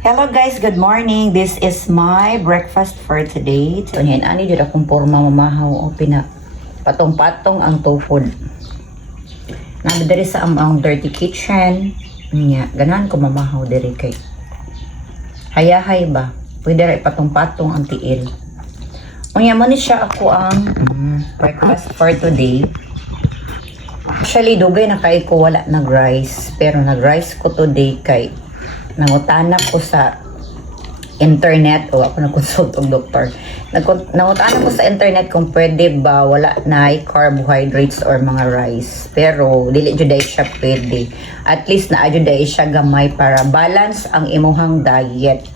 Hello guys, good morning. This is my breakfast for today. So yan, ani dito akong porma mamahaw o patong-patong ang tupod. Nabidari sa amang dirty kitchen. Nya, ganahan ko mamahaw diri kay. Hayahay ba? Pwede ra ipatong-patong ang tiil. Unya mo ni siya ako ang breakfast for today. Actually, dugay na kay ko wala nag-rice. Pero nag-rice ko today kay nangutana ko sa internet o ako nag-consult og doktor. Nangutana ko sa internet kung pwede ba wala na carbohydrates or mga rice. Pero dili jud ay siya pwede. At least na jud ay siya gamay para balance ang imuhang diet.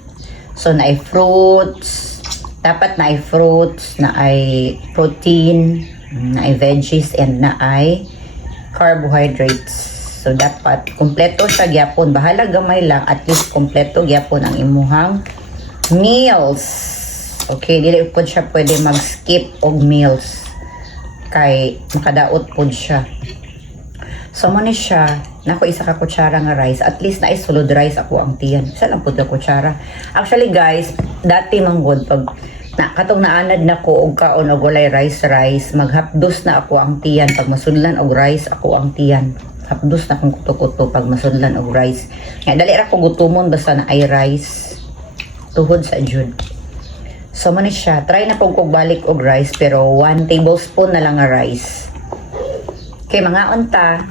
So na fruits, dapat na fruits, na ay protein, na ay veggies and na ay carbohydrates. So, dapat kompleto siya gyapon. Bahala gamay lang. At least kompleto gyapon ang imuhang meals. Okay, dili po siya pwede mag-skip og meals. Kay makadaot po siya. So, mo ni siya. Nako isa ka kutsara nga rice. At least na isulod rice ako ang tiyan. Isa lang po na kutsara. Actually guys, dati manggod pag katong naanad na ko og kaon og walay rice, maghapdos na ako ang tiyan. Pag masudlan og rice, ako ang tiyan. Hapdos na kong kuto-kuto pag masudlan og rice. Nga dali ra ko gutumon basta na ay rice. Tuhod sa jud. So man siya, try na pog balik og rice pero 1 tablespoon na lang nga rice. Kay mga unta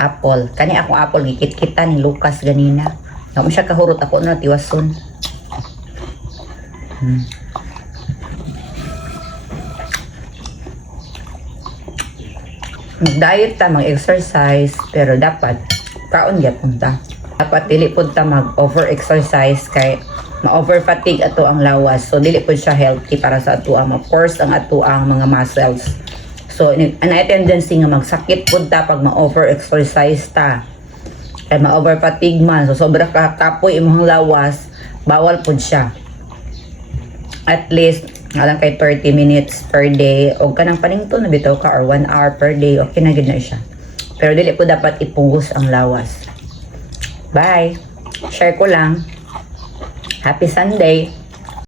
apple. Kani akong apple gikit-kita ni Lucas ganina. Nga mo siya kahurot ako na tiwason. Mag-diet ta, mag-exercise, pero dapat kaon gyapon ta. Dapat dili pud ta mag-over-exercise kay ma-over-fatigue ato ang lawas. So dili pud siya healthy para sa ato ang ma-force ang ato ang mga muscles. So ana tendency nga magsakit pud ta pag ma-over-exercise ta. Kay ma-over-fatigue man, so sobra ka kapoy imong lawas, bawal pud siya. At least alang kay 30 minutes per day o kanang panington na bitaw ka or 1 hour per day, okay na gid na siya. Pero dili po dapat ipugos ang lawas. Bye. Share ko lang. Happy Sunday.